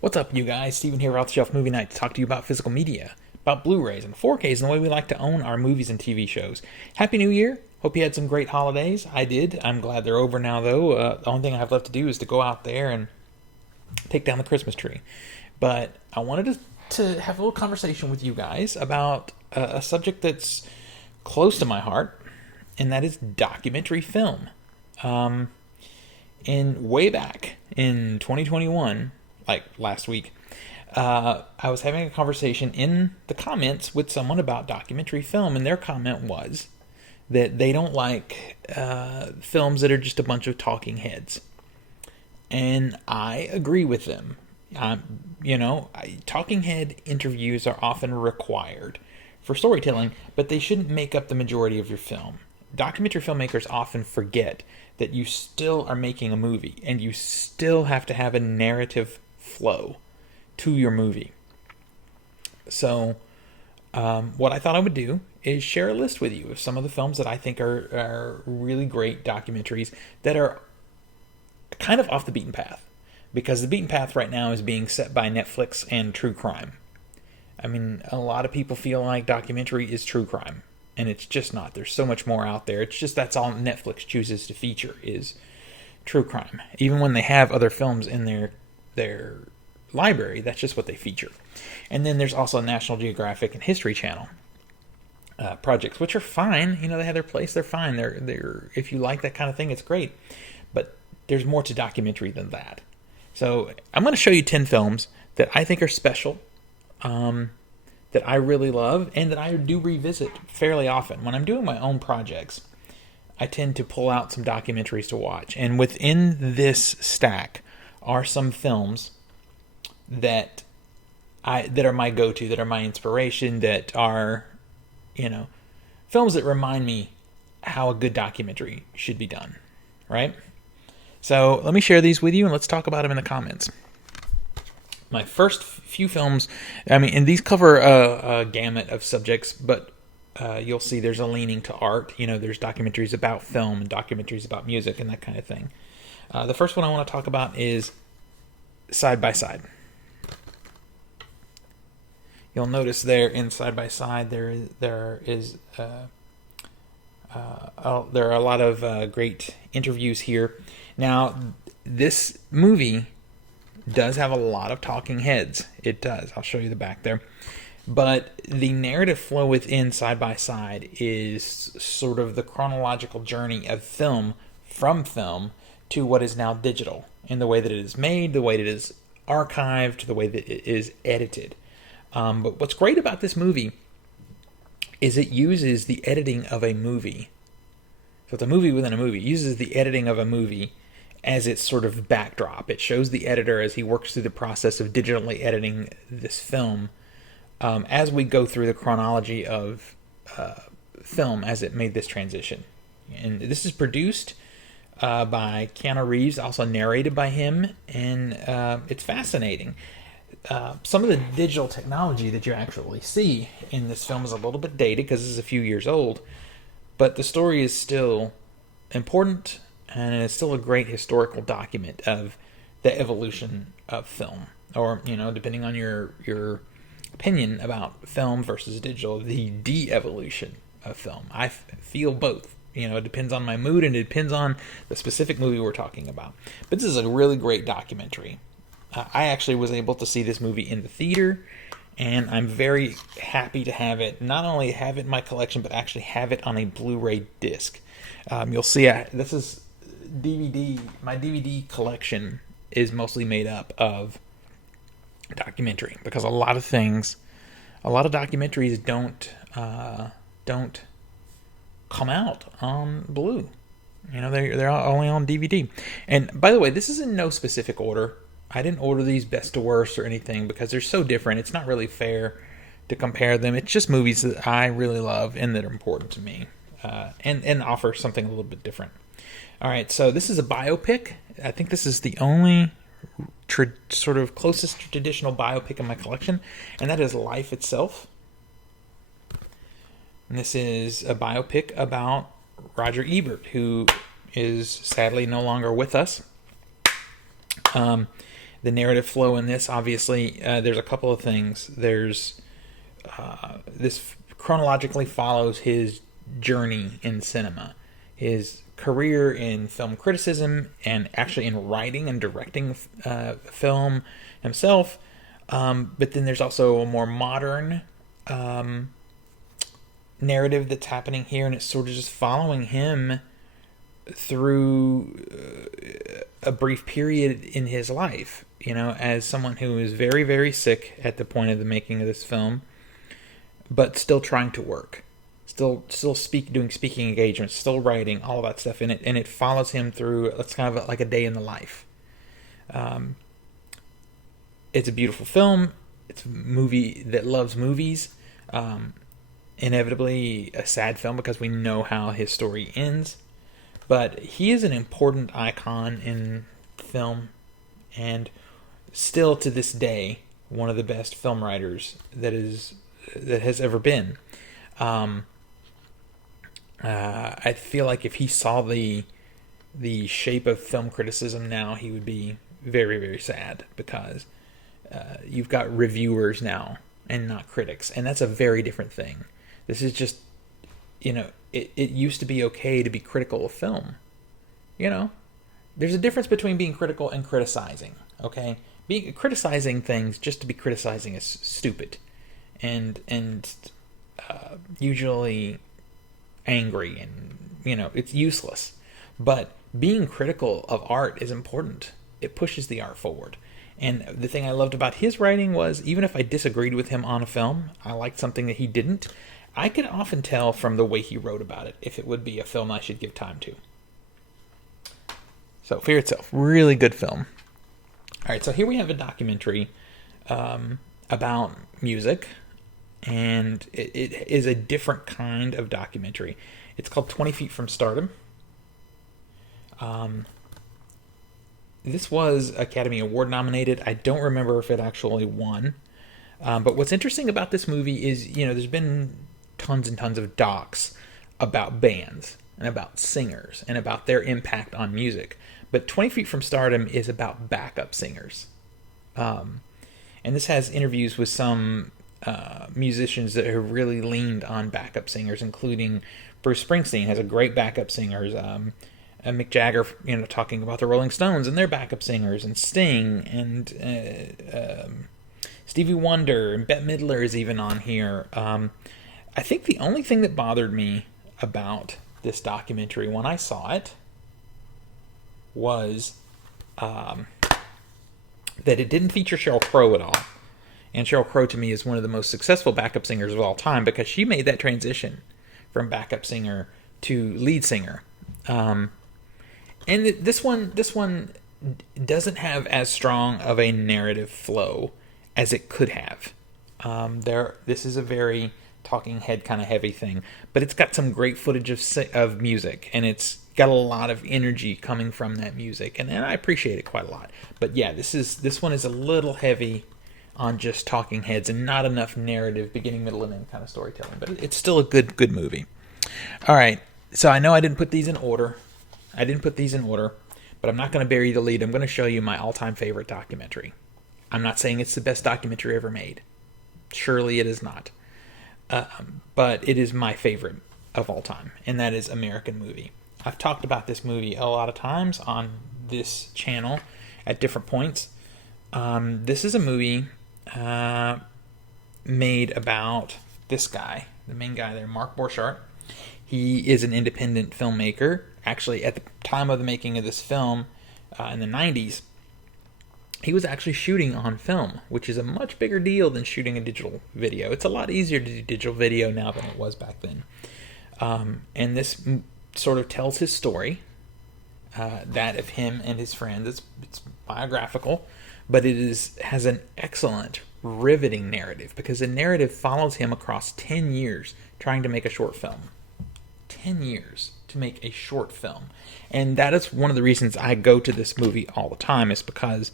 What's up, you guys? Steven here, Off the Shelf Movie Night, to talk to you about physical media, about Blu-rays and 4Ks, and the way we like to own our movies and TV shows. Happy New Year! Hope you had some great holidays. I did. I'm glad they're over now, though. The only thing I have left to do is to go out there and take down the Christmas tree. But I wanted to have a little conversation with you guys about a subject that's close to my heart, and that is documentary film. Way back in 2021, like last week, I was having a conversation in the comments with someone about documentary film, and their comment was that they don't like films that are just a bunch of talking heads. And I agree with them. Talking head interviews are often required for storytelling, but they shouldn't make up the majority of your film. Documentary filmmakers often forget that you still are making a movie, and you still have to have a narrative flow to your movie. So, what I thought I would do is share a list with you of some of the films that I think are really great documentaries that are kind of off the beaten path. Because the beaten path right now is being set by Netflix and true crime. I mean, a lot of people feel like documentary is true crime. And it's just not. There's so much more out there. It's just that's all Netflix chooses to feature is true crime. Even when they have other films in their library, that's just what they feature. And then there's also National Geographic and History Channel projects, which are fine. You know, they have their place. They're fine. They're if you like that kind of thing, it's great. But there's more to documentary than that. So I'm going to show you 10 films that I think are special, that I really love, and that I do revisit fairly often. When I'm doing my own projects, I tend to pull out some documentaries to watch. And within this stack are some films that are my go-to, that are my inspiration, that are, films that remind me how a good documentary should be done, right? So let me share these with you, and let's talk about them in the comments. My first few films, and these cover a gamut of subjects, but you'll see there's a leaning to art. There's documentaries about film and documentaries about music and that kind of thing. The first one I want to talk about is Side by Side. You'll notice there in Side by Side there are a lot of great interviews here. Now, this movie does have a lot of talking heads. It does. I'll show you the back there. But the narrative flow within Side by Side is sort of the chronological journey of film from film to what is now digital, in the way that it is made, the way that it is archived, the way that it is edited. But what's great about this movie is it uses the editing of a movie. So it's a movie within a movie. It uses the editing of a movie as its sort of backdrop. It shows the editor as he works through the process of digitally editing this film as we go through the chronology of film as it made this transition. And this is produced by Keanu Reeves, also narrated by him, and it's fascinating. Some of the digital technology that you actually see in this film is a little bit dated because this is a few years old, but the story is still important, and it's still a great historical document of the evolution of film. Or, depending on your opinion about film versus digital, the de-evolution of film. I feel both. It depends on my mood, and it depends on the specific movie we're talking about. But this is a really great documentary. I actually was able to see this movie in the theater, and I'm very happy to have it, not only have it in my collection, but actually have it on a Blu-ray disc. You'll see this is DVD. My DVD collection is mostly made up of documentary, because a lot of documentaries don't come out on Blu. They're only on DVD. And by the way, this is in no specific order. I didn't order these best to worst or anything because they're so different. It's not really fair to compare them. It's just movies that I really love and that are important to me, and offer something a little bit different. All right, so this is a biopic. I think this is the only sort of closest to traditional biopic in my collection, and that is Life Itself. And this is a biopic about Roger Ebert, who is sadly no longer with us. The narrative flow in this, obviously, there's a couple of things. This chronologically follows his journey in cinema, his career in film criticism, and actually in writing and directing film himself. But then there's also a more modern narrative that's happening here, and it's sort of just following him through a brief period in his life, as someone who is very, very sick at the point of the making of this film, but still trying to work, still doing speaking engagements, still writing, all that stuff in it, and it follows him through. It's kind of like a day in the life. It's a beautiful film. It's a movie that loves movies. Inevitably a sad film because we know how his story ends. But he is an important icon in film, and still to this day one of the best film writers that has ever been. I feel like if he saw the shape of film criticism now, he would be very, very sad, because you've got reviewers now and not critics, and that's a very different thing. This is just, it used to be okay to be critical of film. There's a difference between being critical and criticizing, okay? Criticizing things just to be criticizing is stupid and usually angry, and, it's useless. But being critical of art is important. It pushes the art forward. And the thing I loved about his writing was, even if I disagreed with him on a film, I liked something that he didn't, I could often tell from the way he wrote about it if it would be a film I should give time to. So, Fear Itself, really good film. All right, so here we have a documentary about music, and it is a different kind of documentary. It's called 20 Feet from Stardom. This was Academy Award nominated. I don't remember if it actually won. But what's interesting about this movie is, there's been tons and tons of docs about bands and about singers and about their impact on music. But 20 Feet from Stardom is about backup singers. And this has interviews with some musicians that have really leaned on backup singers, including Bruce Springsteen has a great backup singers. Mick Jagger, talking about the Rolling Stones and their backup singers, and Sting, and Stevie Wonder, and Bette Midler is even on here. I think the only thing that bothered me about this documentary when I saw it was that it didn't feature Sheryl Crow at all. And Sheryl Crow, to me, is one of the most successful backup singers of all time, because she made that transition from backup singer to lead singer. And this one doesn't have as strong of a narrative flow as it could have. This is a very talking head kind of heavy thing, but it's got some great footage of music, and it's got a lot of energy coming from that music, and I appreciate it quite a lot. But yeah, this one is a little heavy on just talking heads and not enough narrative, beginning, middle, and end kind of storytelling. But it's still a good movie. All right, so I know I didn't put these in order. But I'm not going to bury the lead. I'm going to show you my all-time favorite documentary. I'm not saying it's the best documentary ever made. Surely it is not. But it is my favorite of all time, and that is American Movie. I've talked about this movie a lot of times on this channel at different points. This is a movie made about this guy, the main guy there, Mark Borchardt. He is an independent filmmaker. Actually, at the time of the making of this film, in the 90s, he was actually shooting on film, which is a much bigger deal than shooting a digital video. It's a lot easier to do digital video now than it was back then. And this sort of tells his story, that of him and his friends. It's biographical, but it has an excellent, riveting narrative, because the narrative follows him across 10 years trying to make a short film. 10 years to make a short film. And that is one of the reasons I go to this movie all the time, is because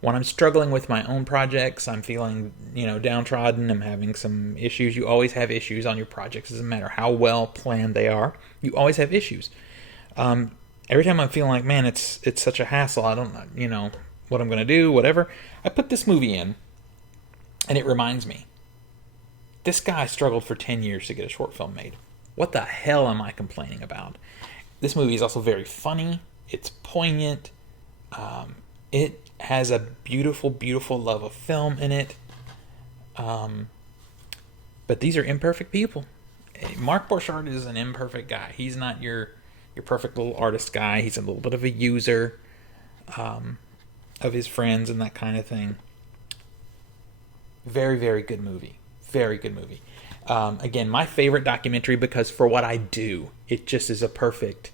when I'm struggling with my own projects, I'm feeling, downtrodden, I'm having some issues. You always have issues on your projects. It doesn't matter how well planned they are. You always have issues. Every time I'm feeling like, man, it's such a hassle, I don't, what I'm going to do, whatever. I put this movie in, and it reminds me, this guy struggled for 10 years to get a short film made. What the hell am I complaining about? This movie is also very funny. It's poignant. It has a beautiful, beautiful love of film in it. But these are imperfect people. Mark Borchardt is an imperfect guy. He's not your perfect little artist guy. He's a little bit of a user of his friends and that kind of thing. Very, very good movie. Very good movie. Again, my favorite documentary because for what I do, it just is a perfect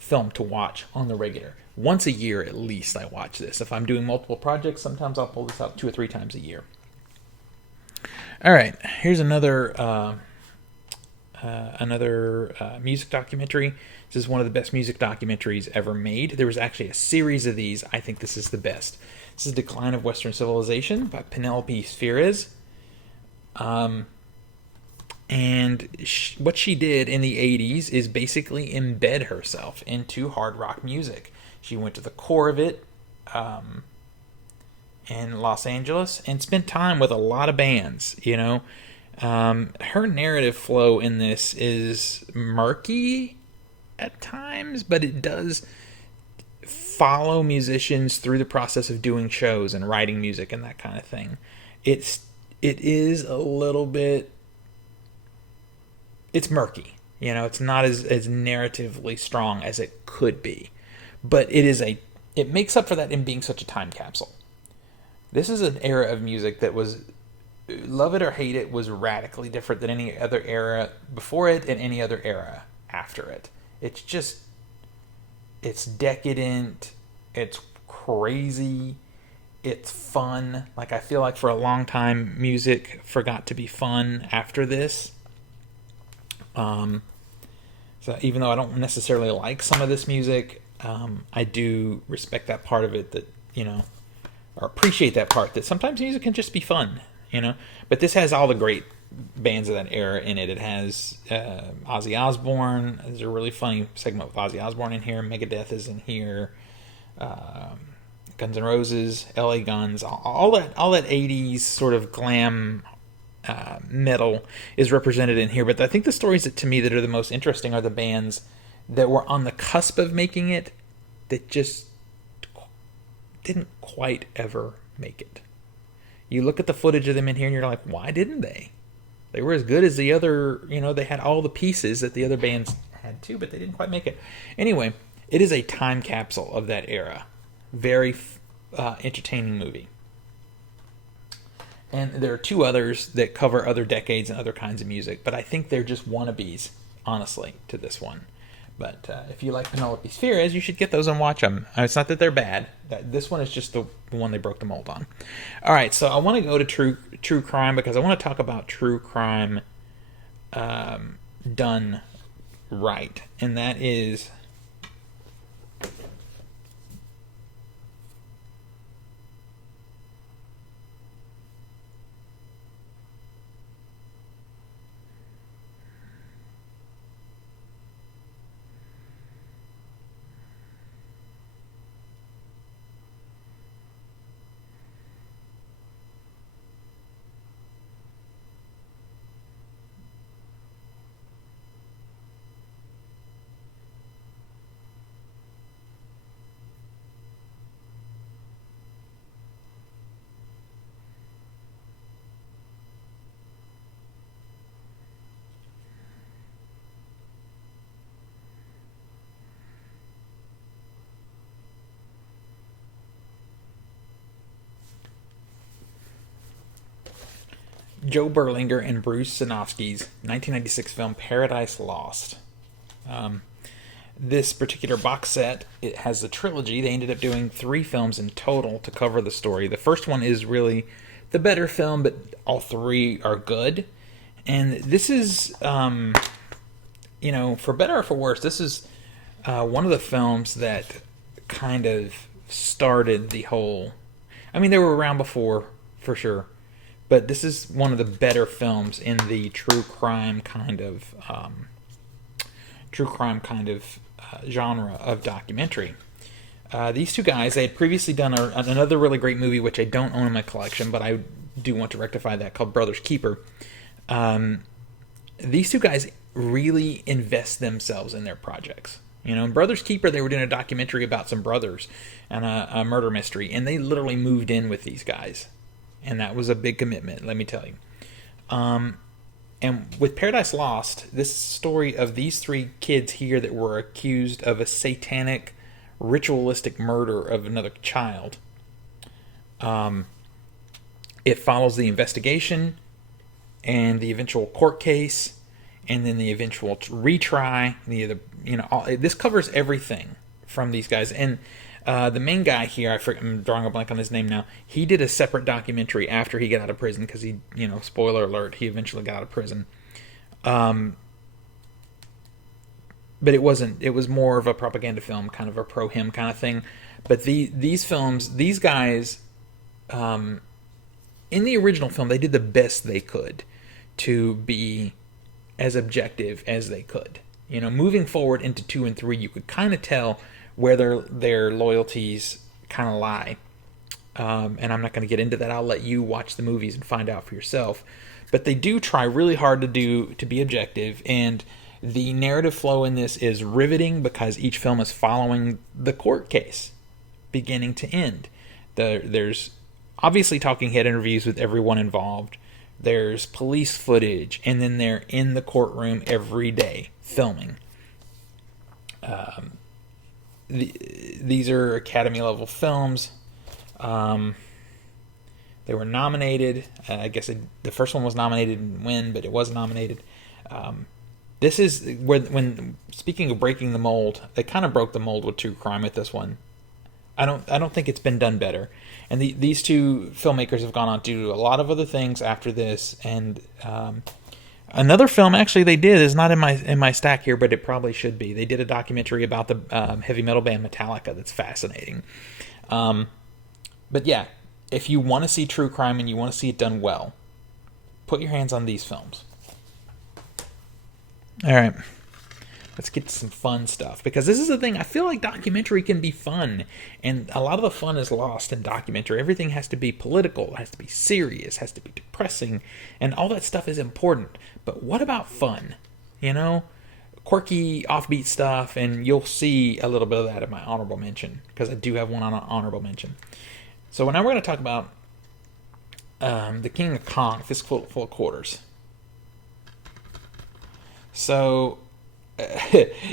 film to watch on the regular. Once a year at least I watch this. If I'm doing multiple projects, sometimes I'll pull this out 2 or 3 times a year. All right, here's another music documentary. This is one of the best music documentaries ever made. There was actually a series of these. I think this is the best. This is Decline of Western Civilization by Penelope Spheres. And what she did in the 80s is basically embed herself into hard rock music. She went to the core of it in Los Angeles and spent time with a lot of bands, you know. Her narrative flow in this is murky at times, but it does follow musicians through the process of doing shows and writing music and that kind of thing. It is a little bit, it's murky, you know. It's not as narratively strong as it could be, but it makes up for that in being such a time capsule. This is an era of music that was, love it or hate it, was radically different than any other era before it and any other era after it. It's just, it's decadent, it's crazy, it's fun. Like, I feel like for a long time, music forgot to be fun after this. So even though I don't necessarily like some of this music, I do respect that part of it, that, you know, or appreciate that part, that sometimes music can just be fun, you know. But this has all the great bands of that era in it. It has Ozzy Osbourne. There's a really funny segment with Ozzy Osbourne in here. Megadeth is in here. Guns N' Roses, LA Guns, all that 80s sort of glam metal is represented in here. But I think the stories that, to me, that are the most interesting are the bands that were on the cusp of making it that just didn't quite ever make it. You look at the footage of them in here and you're like, why didn't they? They were as good as the other, you know, they had all the pieces that the other bands had too, but they didn't quite make it. Anyway, it is a time capsule of that era. Very entertaining movie. And there are 2 others that cover other decades and other kinds of music, but I think they're just wannabes, honestly, to this one. But if you like Penelope Spheres, you should get those and watch them. It's not that they're bad. This one is just the one they broke the mold on. All right, so I want to go to true crime because I want to talk about true crime done right, and that is Joe Berlinger and Bruce Sinofsky's 1996 film Paradise Lost. This particular box set, it has the trilogy. They ended up doing 3 films in total to cover the story. The first one is really the better film, but all 3 are good. And this is, you know, for better or for worse, this is one of the films that kind of started the whole... I mean, they were around before, for sure. But this is one of the better films in the true crime kind of genre of documentary. These two guys, they had previously done another really great movie, which I don't own in my collection, but I do want to rectify that, called Brothers Keeper. These two guys really invest themselves in their projects. In Brothers Keeper, they were doing a documentary about some brothers and a murder mystery, and they literally moved in with these guys. And that was a big commitment, let me tell you. And with Paradise Lost, this story of these three kids here that were accused of a satanic, ritualistic murder of another child. It follows the investigation and the eventual court case, and then the eventual retry. This covers everything from these guys. And the main guy here, I'm drawing a blank on his name now. He did a separate documentary after he got out of prison because he, spoiler alert, he eventually got out of prison. But it wasn't. It was more of a propaganda film, kind of a pro-him kind of thing. But these films, these guys, in the original film, they did the best they could to be as objective as they could. Moving forward into 2 and 3, you could kind of tell where their loyalties kind of lie. And I'm not going to get into that. I'll let you watch the movies and find out for yourself. But they do try really hard to be objective, and the narrative flow in this is riveting because each film is following the court case, beginning to end. There's obviously talking head interviews with everyone involved. There's police footage, and then they're in the courtroom every day filming. These are Academy-level films. They were nominated. I guess the first one was nominated and win, but it was nominated. This is when speaking of breaking the mold, they kind of broke the mold with true crime with this one. I don't think it's been done better. And these two filmmakers have gone on to do a lot of other things after this. And another film actually they did is not in my stack here, but it probably should be. They did a documentary about the heavy metal band Metallica that's fascinating. But yeah, if you want to see true crime and you want to see it done well, put your hands on these films. All right, let's get to some fun stuff, because this is the thing. I feel like documentary can be fun, and a lot of the fun is lost in documentary. Everything has to be political, it has to be serious, has to be depressing, and all that stuff is important. But what about fun? Quirky, offbeat stuff, and you'll see a little bit of that in my honorable mention, because I do have one on an honorable mention. So now we're going to talk about The King of Kong, Fistful of Quarters. So,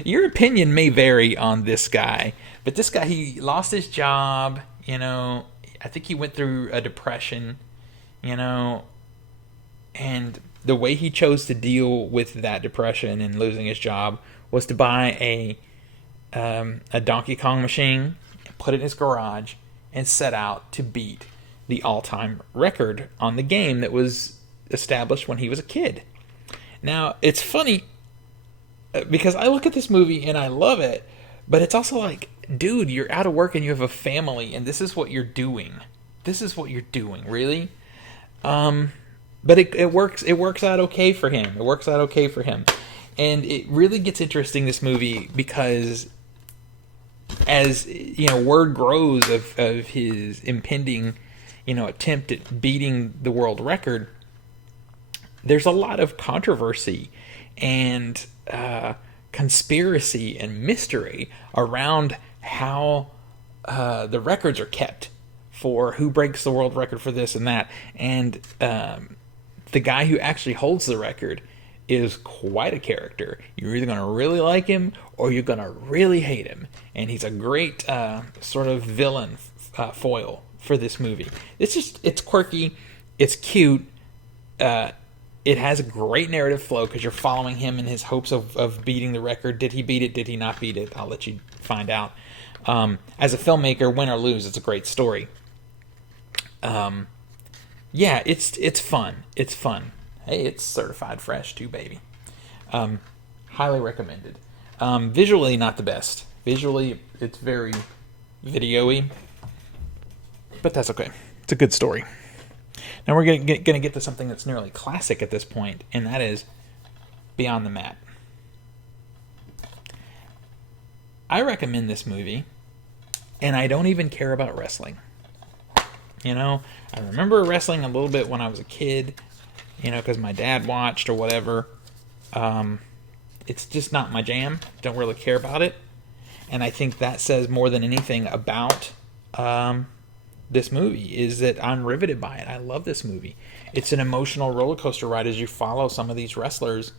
your opinion may vary on this guy, but this guy, he lost his job, I think he went through a depression, and the way he chose to deal with that depression and losing his job was to buy a Donkey Kong machine, put it in his garage, and set out to beat the all-time record on the game that was established when he was a kid. Now, it's funny because I look at this movie and I love it, but it's also like, dude, you're out of work and you have a family, and this is what you're doing. This is what you're doing, really? But it works. It works out okay for him. It works out okay for him, and it really gets interesting, this movie, because as word grows of his impending attempt at beating the world record, there's a lot of controversy and conspiracy and mystery around how the records are kept for who breaks the world record for this and that. And the guy who actually holds the record is quite a character. You're either going to really like him or you're going to really hate him. And he's a great sort of villain foil for this movie. It's quirky, it's cute, it has a great narrative flow because you're following him in his hopes of beating the record. Did he beat it? Did he not beat it? I'll let you find out. As a filmmaker, win or lose, it's a great story. Yeah, it's fun. It's fun. Hey, it's certified fresh too, baby. Highly recommended. Visually, not the best. Visually, it's very video-y, but that's okay. It's a good story. Now we're going to get to something that's nearly classic at this point, and that is Beyond the Mat. I recommend this movie And I don't even care about wrestling. I remember wrestling a little bit when I was a kid, because my dad watched or whatever. It's just not my jam. Don't really care about it. And I think that says more than anything about this movie, is that I'm riveted by it. I love this movie. It's an emotional roller coaster ride as you follow some of these wrestlers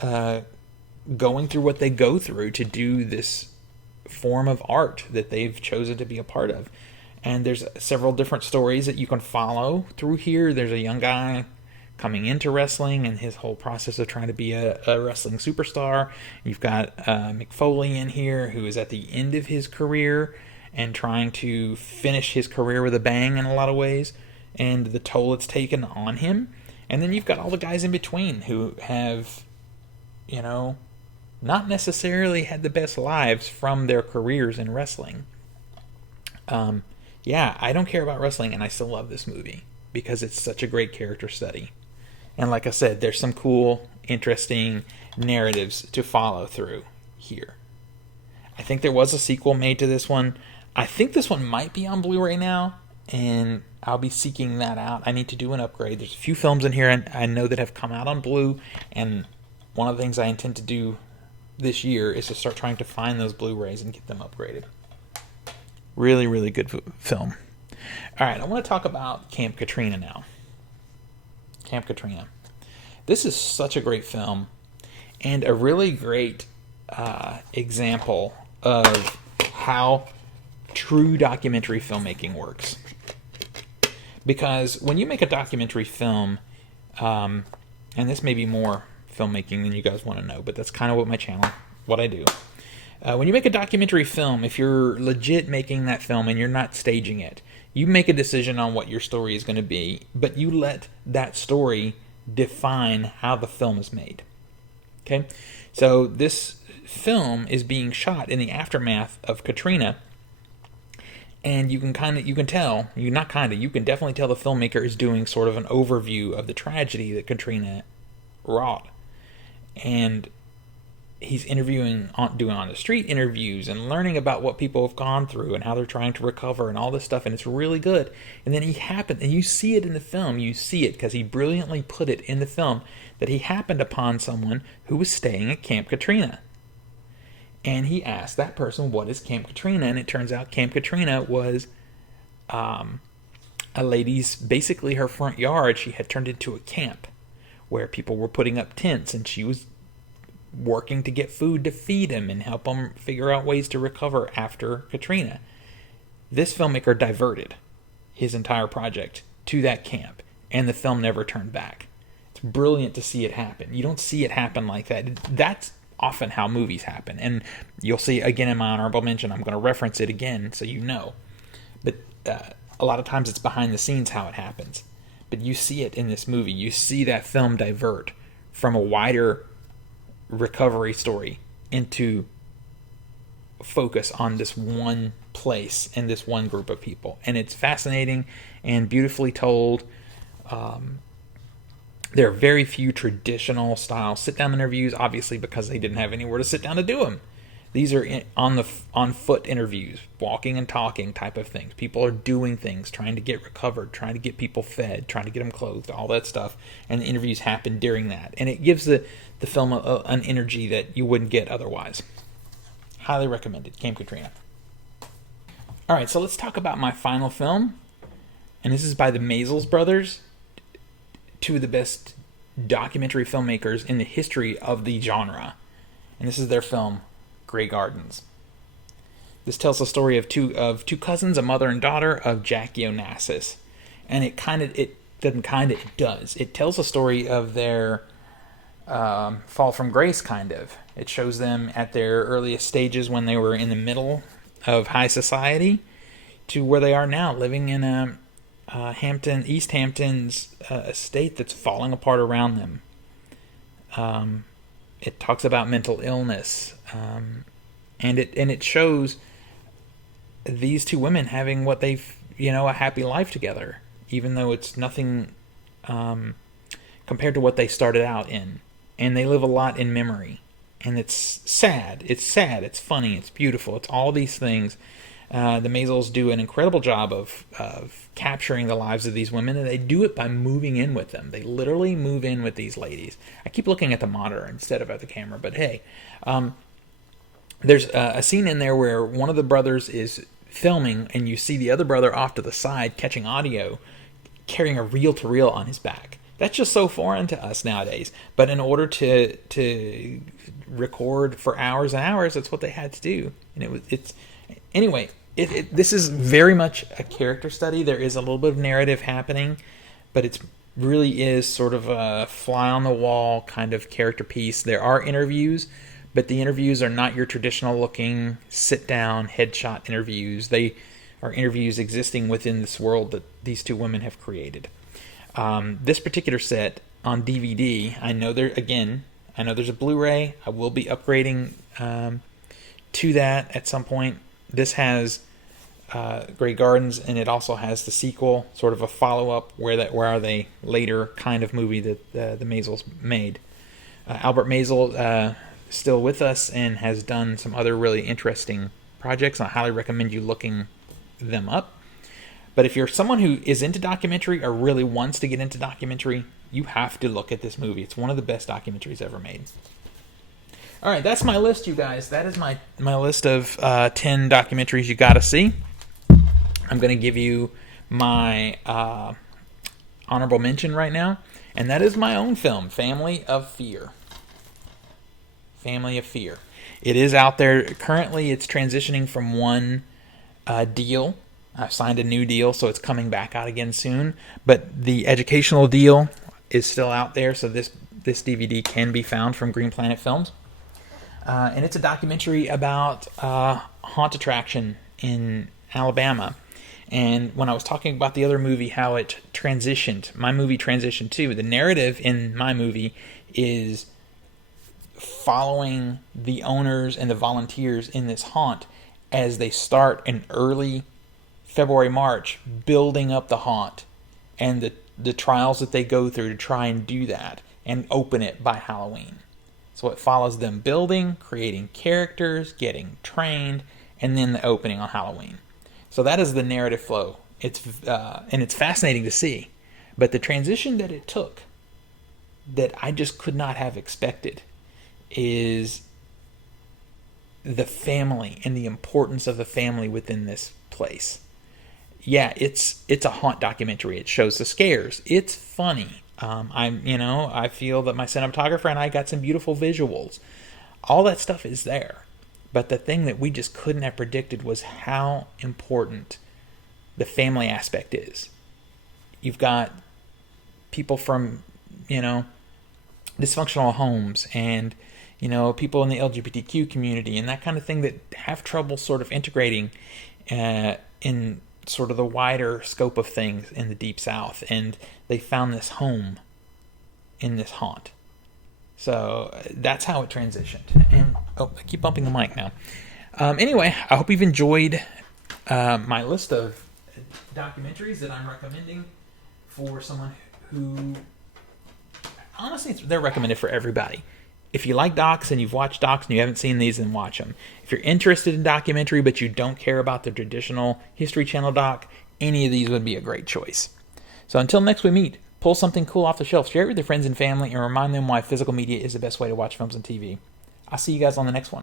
going through what they go through to do this form of art that they've chosen to be a part of. And there's several different stories that you can follow through here. There's a young guy coming into wrestling and his whole process of trying to be a wrestling superstar. You've got Mick Foley in here, who is at the end of his career and trying to finish his career with a bang in a lot of ways, and the toll it's taken on him. And then you've got all the guys in between who have, not necessarily had the best lives from their careers in wrestling. I don't care about wrestling, and I still love this movie because it's such a great character study. And like I said, there's some cool, interesting narratives to follow through here. I think there was a sequel made to this one. I think this one might be on Blu-ray now, and I'll be seeking that out. I need to do an upgrade. There's a few films in here I know that have come out on Blu, and one of the things I intend to do this year is to start trying to find those Blu-rays and get them upgraded. Really, really good film. All right, I want to talk about Camp Katrina now. Camp Katrina. This is such a great film and a really great example of how true documentary filmmaking works. Because when you make a documentary film, and this may be more filmmaking than you guys want to know, but that's kind of what I do. When you make a documentary film, if you're legit making that film and you're not staging it, you make a decision on what your story is going to be, but you let that story define how the film is made. Okay? So this film is being shot in the aftermath of Katrina, and you can definitely tell the filmmaker is doing sort of an overview of the tragedy that Katrina wrought. And he's doing on the street interviews and learning about what people have gone through and how they're trying to recover and all this stuff, and it's really good. And then and you see it in the film, because he brilliantly put it in the film, that he happened upon someone who was staying at Camp Katrina. And he asked that person, what is Camp Katrina? And it turns out Camp Katrina was a lady's, basically her front yard, she had turned into a camp where people were putting up tents, and she was working to get food to feed them and help them figure out ways to recover after Katrina. This filmmaker diverted his entire project to that camp, and the film never turned back. It's brilliant to see it happen. You don't see it happen like that. That's often how movies happen, and you'll see again in my honorable mention. I'm going to reference it again so you know. But a lot of times it's behind the scenes how it happens. But you see it in this movie. You see that film divert from a wider recovery story into focus on this one place and this one group of people, and it's fascinating and beautifully told. There are very few traditional style sit-down interviews, obviously because they didn't have anywhere to sit down to do them. These are on foot interviews, walking and talking type of things. People are doing things, trying to get recovered, trying to get people fed, trying to get them clothed, all that stuff. And the interviews happen during that. And it gives the film an energy that you wouldn't get otherwise. Highly recommended, Camp Katrina. All right, so let's talk about my final film. And this is by the Maysles brothers, two of the best documentary filmmakers in the history of the genre. And this is their film, Grey Gardens. This tells the story of two cousins, a mother and daughter, of Jackie Onassis. And it does. It tells the story of their fall from grace, kind of. It shows them at their earliest stages when they were in the middle of high society to where they are now, living in a East Hampton's estate that's falling apart around them. It talks about mental illness, and it shows these two women having what they've a happy life together, even though it's nothing compared to what they started out in, and they live a lot in memory, and it's sad. It's funny. It's beautiful. It's all these things, The Maisels do an incredible job of capturing the lives of these women, and they do it by moving in with them. They literally move in with these ladies. I keep looking at the monitor instead of at the camera, but hey, there's a scene in there where one of the brothers is filming, and you see the other brother off to the side catching audio, carrying a reel-to-reel on his back. That's just so foreign to us nowadays. But in order to record for hours and hours, that's what they had to do. And anyway. This is very much a character study. There is a little bit of narrative happening, but it really is sort of a fly-on-the-wall kind of character piece. There are interviews, but the interviews are not your traditional-looking sit-down headshot interviews. They are interviews existing within this world that these two women have created. This particular set on DVD, I know there's a Blu-ray. I will be upgrading to that at some point. This has Grey Gardens, and it also has the sequel, sort of a follow-up, Where Are They Later kind of movie that the Maisels made. Albert Maisel still with us and has done some other really interesting projects. I highly recommend you looking them up. But if you're someone who is into documentary or really wants to get into documentary, you have to look at this movie. It's one of the best documentaries ever made. All right, that's my list, you guys. That is my list of 10 documentaries you got to see. I'm going to give you my honorable mention right now, and that is my own film, Family of Fear. Family of Fear. It is out there. Currently, it's transitioning from one deal. I've signed a new deal, so it's coming back out again soon. But the educational deal is still out there, so this DVD can be found from Green Planet Films. And it's a documentary about a haunt attraction in Alabama. And when I was talking about the other movie, how it transitioned, my movie transitioned too. The narrative in my movie is following the owners and the volunteers in this haunt as they start in early February, March, building up the haunt and the trials that they go through to try and do that and open it by Halloween. So it follows them building, creating characters, getting trained, and then the opening on Halloween. So that is the narrative flow. And it's fascinating to see. But the transition that it took, that I just could not have expected, is the family and the importance of the family within this place. Yeah, it's a haunt documentary. It shows the scares. It's funny. I feel that my cinematographer and I got some beautiful visuals. All that stuff is there. But the thing that we just couldn't have predicted was how important the family aspect is. You've got people from, dysfunctional homes and, people in the LGBTQ community and that kind of thing that have trouble sort of integrating in sort of the wider scope of things in the Deep South. And they found this home in this haunt. So that's how it transitioned. And I keep bumping the mic now. Anyway, I hope you've enjoyed my list of documentaries that I'm recommending for someone who, honestly, they're recommended for everybody. If you like docs and you've watched docs and you haven't seen these, then watch them. If you're interested in documentary but you don't care about the traditional History Channel doc, any of these would be a great choice. So until next we meet, pull something cool off the shelf, share it with your friends and family, and remind them why physical media is the best way to watch films and TV. I'll see you guys on the next one.